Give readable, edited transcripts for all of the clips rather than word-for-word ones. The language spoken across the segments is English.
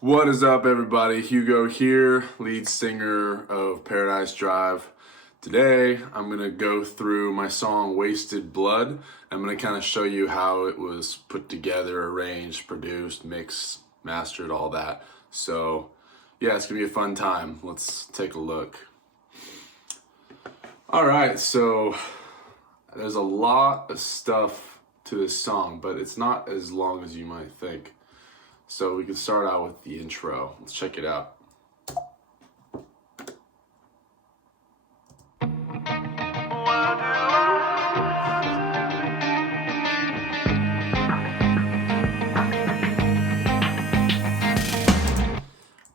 What is up, everybody? Hugo here, lead singer of Paradise Drive. Today, I'm going to go through my song Wasted Blood. I'm going to kind of show you how it was put together, arranged, produced, mixed, mastered, all that. So, yeah, it's going to be a fun time. Let's take a look. Alright, so there's a lot of stuff to this song, but it's not as long as you might think. So we can start out with the intro. Let's check it out.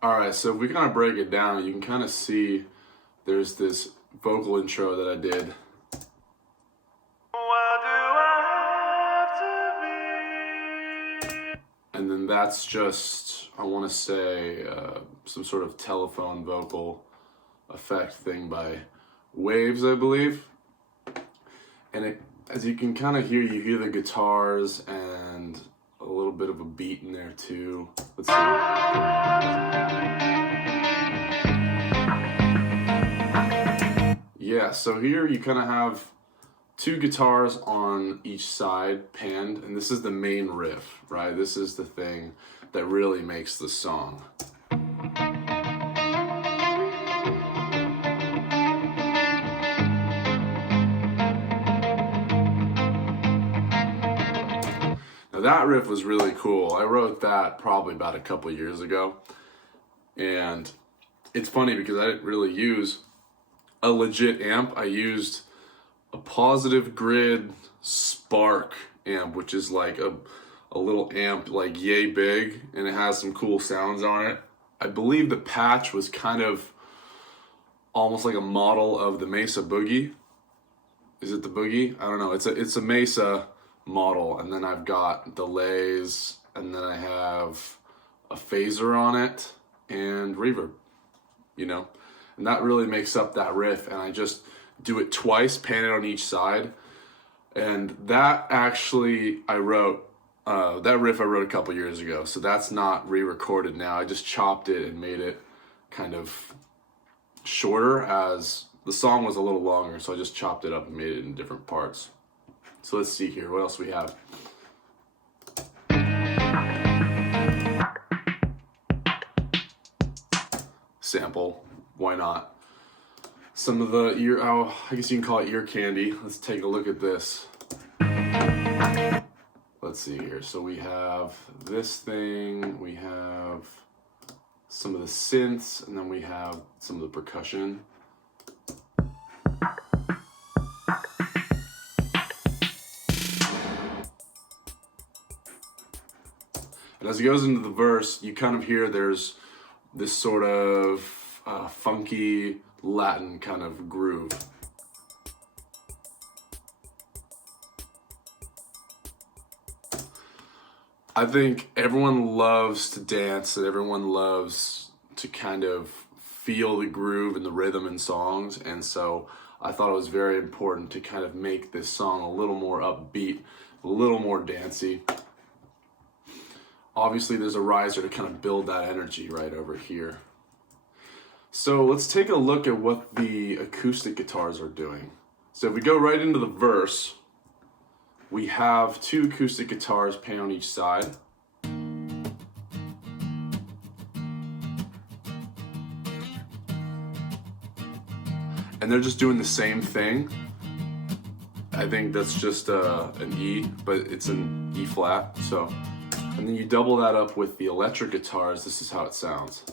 Alright, so if we kind of break it down, you can kind of see there's this vocal intro that I did. And then that's just, I want to say, some sort of telephone vocal effect thing by Waves, I believe. And it, as you can kind of hear, you hear the guitars and a little bit of a beat in there too. Let's see. Yeah, so here you kind of have two guitars on each side panned, and this is the main riff, right? This is the thing that really makes the song. Now that riff was really cool. I wrote that probably about a couple years ago, and it's funny because I didn't really use a legit amp. I used a Positive Grid Spark amp, which is like a little amp like yay big, and it has some cool sounds on it. I believe the patch was kind of almost like a model of the Mesa Boogie. Is it the Boogie? I don't know. It's a Mesa model, and then I've got delays, and then I have a phaser on it and reverb, you know? And that really makes up that riff, and I just do it twice, pan it on each side. And that actually I wrote, that riff I wrote a couple years ago, so that's not re-recorded now. I just chopped it and made it kind of shorter, as the song was a little longer, so I just chopped it up and made it in different parts. So let's see here, what else we have? Sample, why not? Some of the ear, oh, I guess you can call it ear candy. Let's take a look at this. Let's see here. So we have this thing, we have some of the synths, and then we have some of the percussion. And as it goes into the verse, you kind of hear there's this sort of funky Latin kind of groove. I think everyone loves to dance, and everyone loves to kind of feel the groove and the rhythm in songs, and so I thought it was very important to kind of make this song a little more upbeat, a little more dancey. Obviously there's a riser to kind of build that energy right over here. So let's take a look at what the acoustic guitars are doing. So if we go right into the verse, we have two acoustic guitars panned on each side. And they're just doing the same thing. I think that's just an E, but it's an E flat. So, and then you double that up with the electric guitars. This is how it sounds.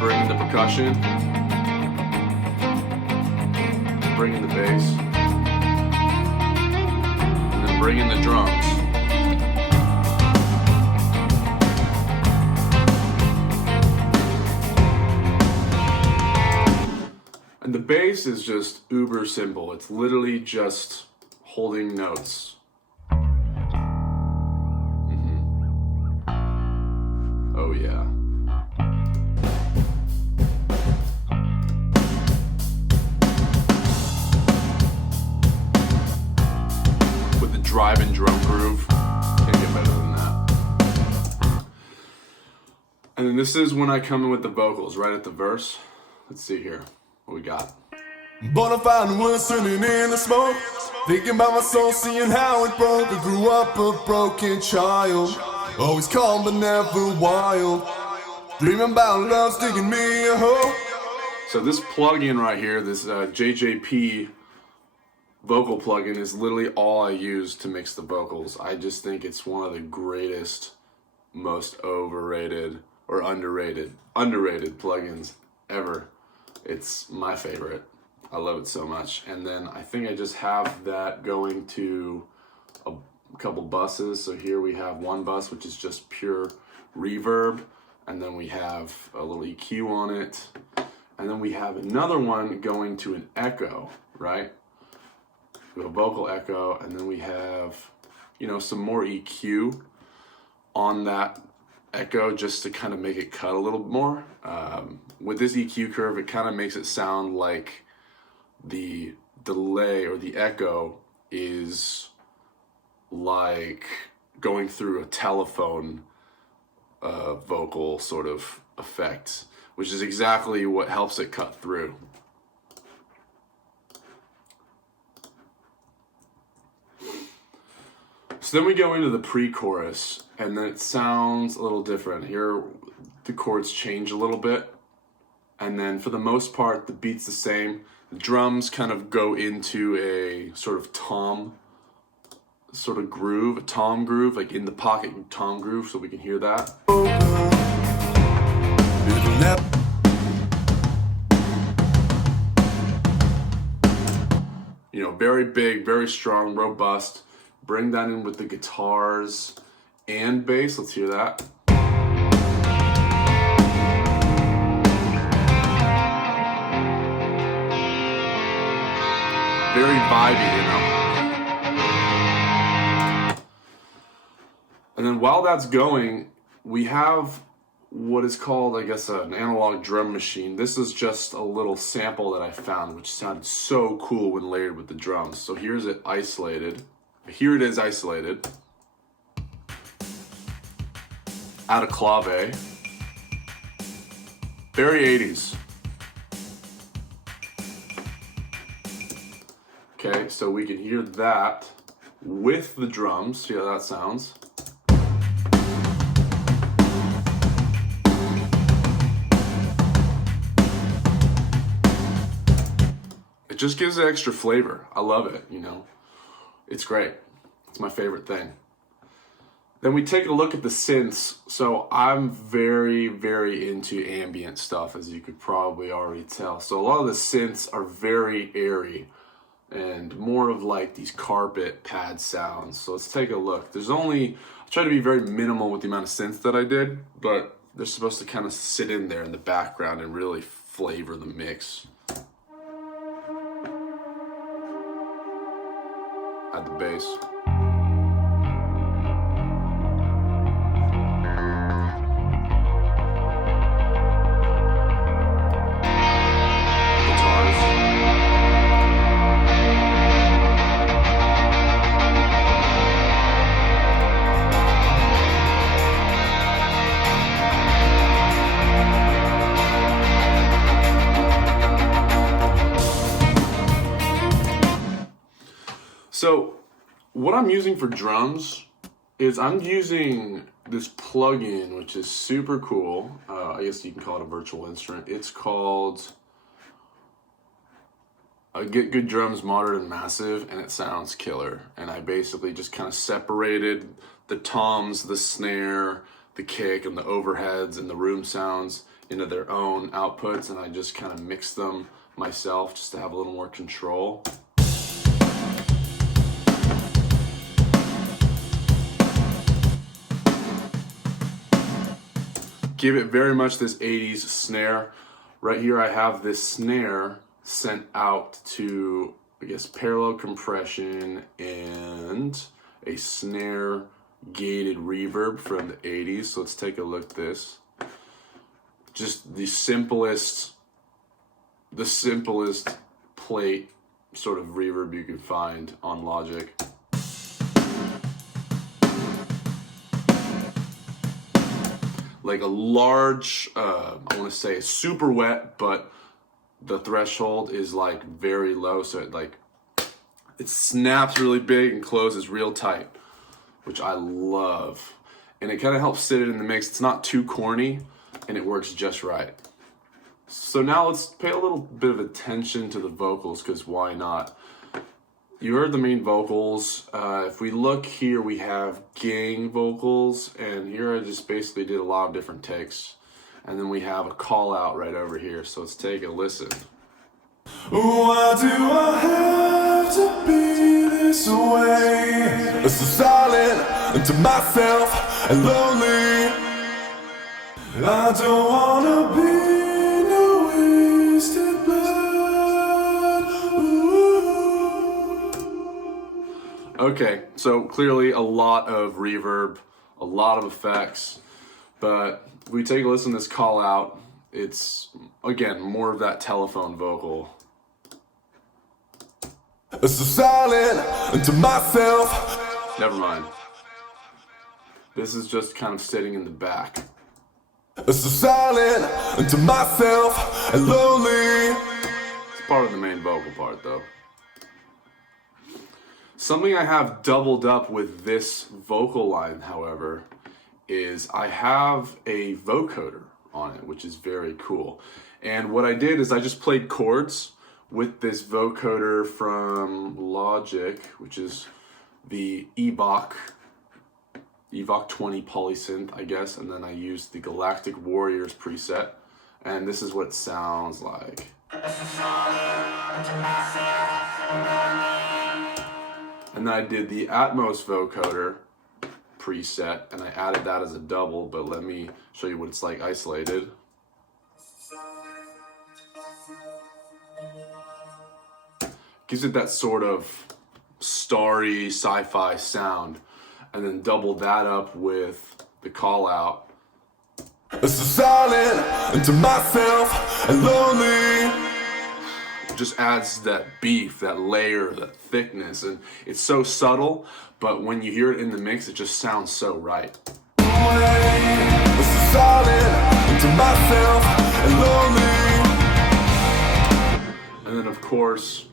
Bring in the percussion, bring in the bass, and then bring in the drums. And the bass is just uber simple. It's literally just holding notes. Oh yeah. drive and drop. drum groove. Can't get better than that. And then this is when I come in with the vocals, right at the verse. Let's see here what we got. Bonafide was sitting in the smoke, thinking about my soul, seeing how it broke. I grew up a broken child, always calm but never wild, dreaming about love, sticking me a hoe. So this plugin right here, this JJP vocal plugin, is literally all I use to mix the vocals. I just think it's one of the greatest, most overrated or underrated plugins ever. It's my favorite. I love it so much. And then I think I just have that going to a couple buses. So here we have one bus, which is just pure reverb. And then we have a little EQ on it. And then we have another one going to an echo, right? We have a vocal echo. And then we have, some more EQ on that echo just to kind of make it cut a little more. With this EQ curve, it kind of makes it sound like the delay or the echo is like going through a telephone vocal sort of effect, which is exactly what helps it cut through. So then we go into the pre-chorus, and then it sounds a little different. Here the chords change a little bit, and then for the most part the beat's the same. The drums kind of go into a sort of tom groove, a tom groove, like in the pocket tom groove, so we can hear that. Very big, very strong, robust. Bring that in with the guitars and bass. Let's hear that. Very vibey, And then while that's going, we have what is called, I guess, an analog drum machine. This is just a little sample that I found, which sounded so cool when layered with the drums. So here's it isolated. Here it is isolated. Out of clave. Very 80s. Okay, so we can hear that with the drums. See how that sounds? It just gives it extra flavor. I love it, It's great. It's my favorite thing. Then we take a look at the synths. So I'm very, very into ambient stuff, as you could probably already tell. So a lot of the synths are very airy and more of like these carpet pad sounds. So let's take a look. I try to be very minimal with the amount of synths that I did, but they're supposed to kind of sit in there in the background and really flavor the mix. Add the bass. So what I'm using for drums is I'm using this plugin, which is super cool. I guess you can call it a virtual instrument. It's called Get Good Drums Moderate and Massive, and it sounds killer. And I basically just kind of separated the toms, the snare, the kick, and the overheads and the room sounds into their own outputs, and I just kind of mixed them myself just to have a little more control. Give it very much this 80s snare. Right here I have this snare sent out to, I guess, parallel compression and a snare gated reverb from the 80s. So let's take a look at this. Just the simplest plate sort of reverb you can find on Logic. like a large, I want to say super wet, but the threshold is like very low, so it snaps really big and closes real tight, which I love. And it kind of helps sit it in the mix. It's not too corny, and it works just right. So now let's pay a little bit of attention to the vocals, because why not? You heard the main vocals. If we look here, we have gang vocals, and here I just basically did a lot of different takes. And then we have a call out right over here, so let's take a listen. Why do I have to be this way? So silent and to myself and lonely. I don't wanna be no wasted blood. Ooh. Okay, so clearly a lot of reverb, a lot of effects, but if we take a listen to this call out, it's, again, more of that telephone vocal. So silent and to myself. Never mind. This is just kind of sitting in the back. So silent and to myself and lonely. It's part of the main vocal part, though. Something I have doubled up with this vocal line, however, is I have a vocoder on it, which is very cool. And what I did is I just played chords with this vocoder from Logic, which is the Evoc 20 Polysynth, I guess, and then I used the Galactic Warriors preset, and this is what it sounds like. And then I did the Atmos vocoder preset, and I added that as a double, but let me show you what it's like isolated. Gives it that sort of starry sci-fi sound, and then double that up with the call out. So silent and to myself and lonely. It just adds that beef, that layer, that thickness, and it's so subtle, but when you hear it in the mix, it just sounds so right. So silent and to myself and lonely. And then of course,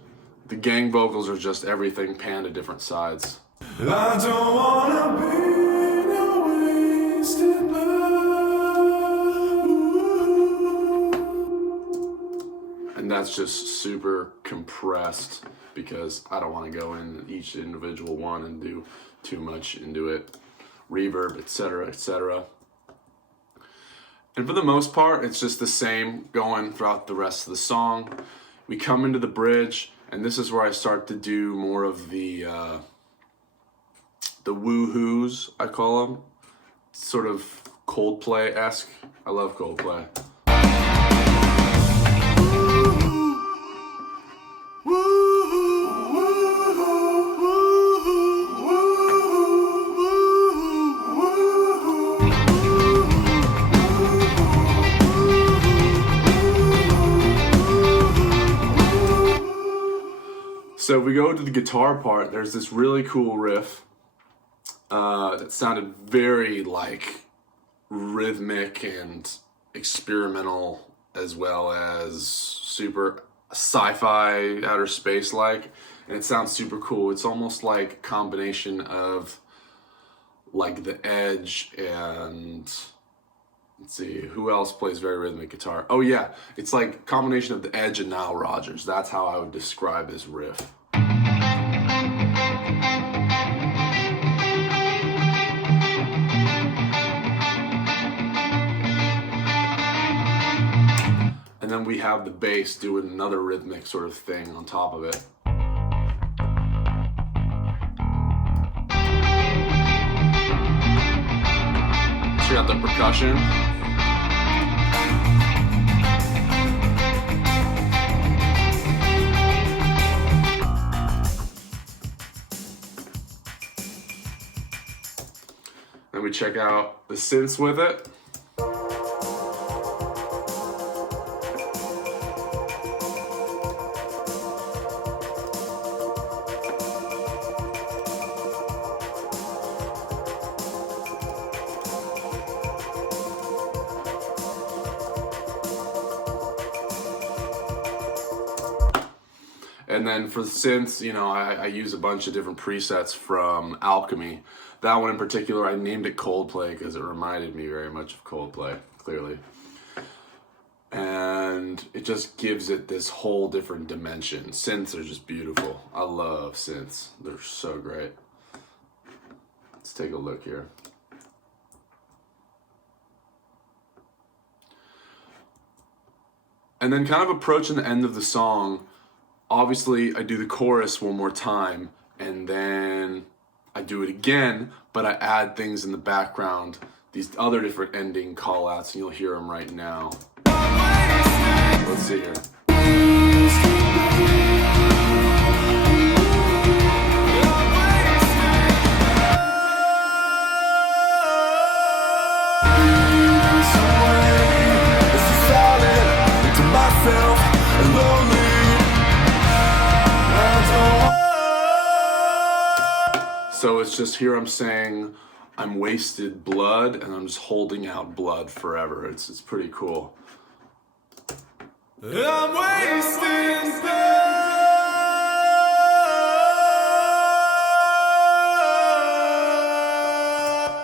the gang vocals are just everything panned to different sides. I don't wanna be no wasted blood. And that's just super compressed because I don't want to go in each individual one and do too much into it. Reverb, etc., etc. And for the most part, it's just the same going throughout the rest of the song. We come into the bridge, and this is where I start to do more of the woo-hoos, I call them. Sort of Coldplay-esque. I love Coldplay. So if we go to the guitar part, there's this really cool riff that sounded very like rhythmic and experimental, as well as super sci-fi, outer space like, and it sounds super cool. It's almost like a combination of like The Edge and, let's see, who else plays very rhythmic guitar? Oh yeah, it's like a combination of The Edge and Nile Rodgers. That's how I would describe this riff. And then we have the bass doing another rhythmic sort of thing on top of it. So you got the percussion. Then we check out the synths with it. And then for the synths, you know, I use a bunch of different presets from Alchemy. That one in particular, I named it Coldplay because it reminded me very much of Coldplay, clearly. And it just gives it this whole different dimension. Synths are just beautiful. I love synths. They're so great. Let's take a look here. And then kind of approaching the end of the song, obviously I do the chorus one more time, and then I do it again, but I add things in the background, these other different ending call-outs, and you'll hear them right now. Let's see here. So it's just here I'm saying I'm wasted blood and I'm just holding out blood forever. It's pretty cool. I'm wasting blood.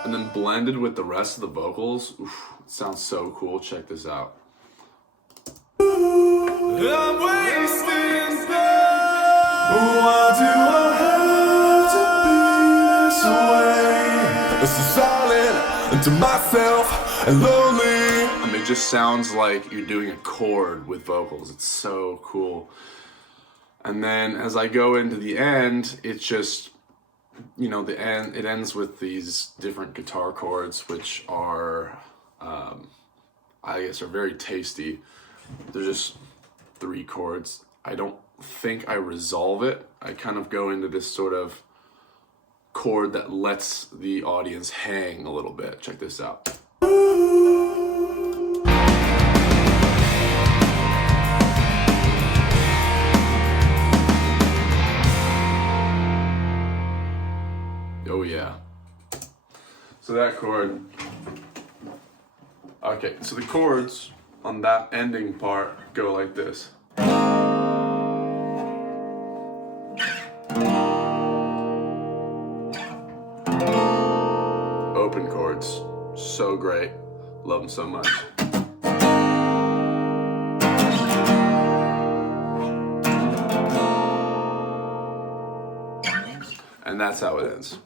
And then blended with the rest of the vocals, oof, it sounds so cool. Check this out. I'm wasting blood. Why do I have to be this way? It's so silent and to myself and lonely. I mean, it just sounds like you're doing a chord with vocals. It's so cool. And then as I go into the end, it's just, you know, the end. It ends with these different guitar chords, which are, I guess, are very tasty. They're just 3 chords. I don't think I resolve it. I kind of go into this sort of chord that lets the audience hang a little bit. Check this out. Oh yeah. So that chord. Okay, so the chords on that ending part go like this. Open chords, so great, love them so much. And that's how it ends.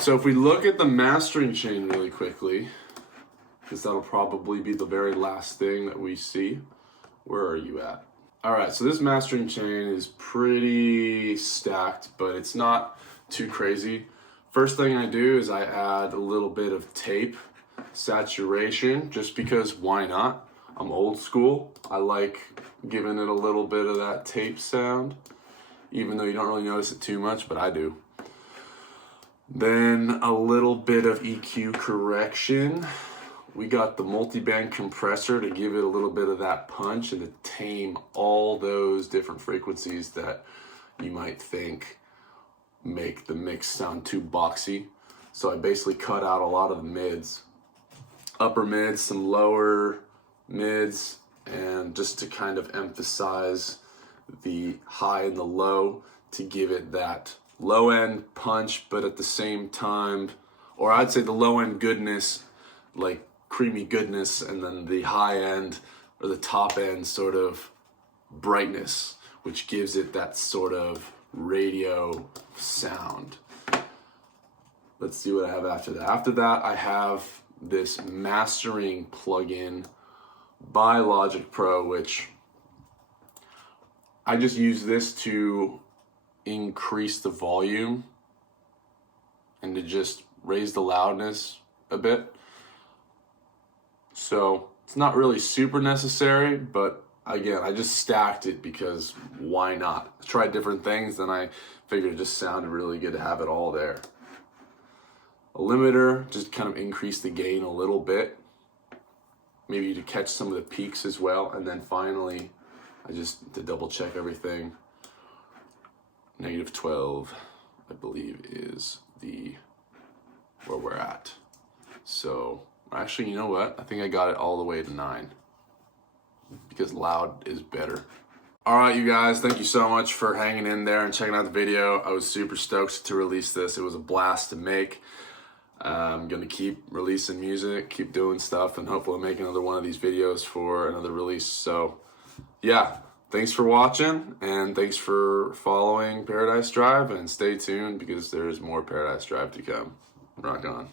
So if we look at the mastering chain really quickly, because that'll probably be the very last thing that we see. Where are you at? All right, so this mastering chain is pretty stacked, but it's not too crazy. First thing I do is I add a little bit of tape saturation, just because why not? I'm old school. I like giving it a little bit of that tape sound, even though you don't really notice it too much, but I do. Then a little bit of EQ correction. We got the multi-band compressor to give it a little bit of that punch and to tame all those different frequencies that you might think make the mix sound too boxy. So I basically cut out a lot of the mids, upper mids, some lower mids, and just to kind of emphasize the high and the low to give it that low end punch, but at the same time, or I'd say the low end goodness, like creamy goodness, and then the high end or the top end sort of brightness, which gives it that sort of radio sound. Let's see what I have after that. After that, I have this mastering plugin by Logic Pro, which I just use this to increase the volume and to just raise the loudness a bit. So it's not really super necessary, but again, I just stacked it because why not? I tried different things, and I figured it just sounded really good to have it all there. A limiter, just kind of increase the gain a little bit, maybe to catch some of the peaks as well. And then finally, I just to double check everything, -12, I believe, is where we're at. So actually, you know what? I think I got it all the way to 9 because loud is better. All right, you guys, thank you so much for hanging in there and checking out the video. I was super stoked to release this. It was a blast to make. I'm going to keep releasing music, keep doing stuff, and hopefully make another one of these videos for another release. So, yeah, thanks for watching, and thanks for following Paradise Drive, and stay tuned because there's more Paradise Drive to come. Rock on.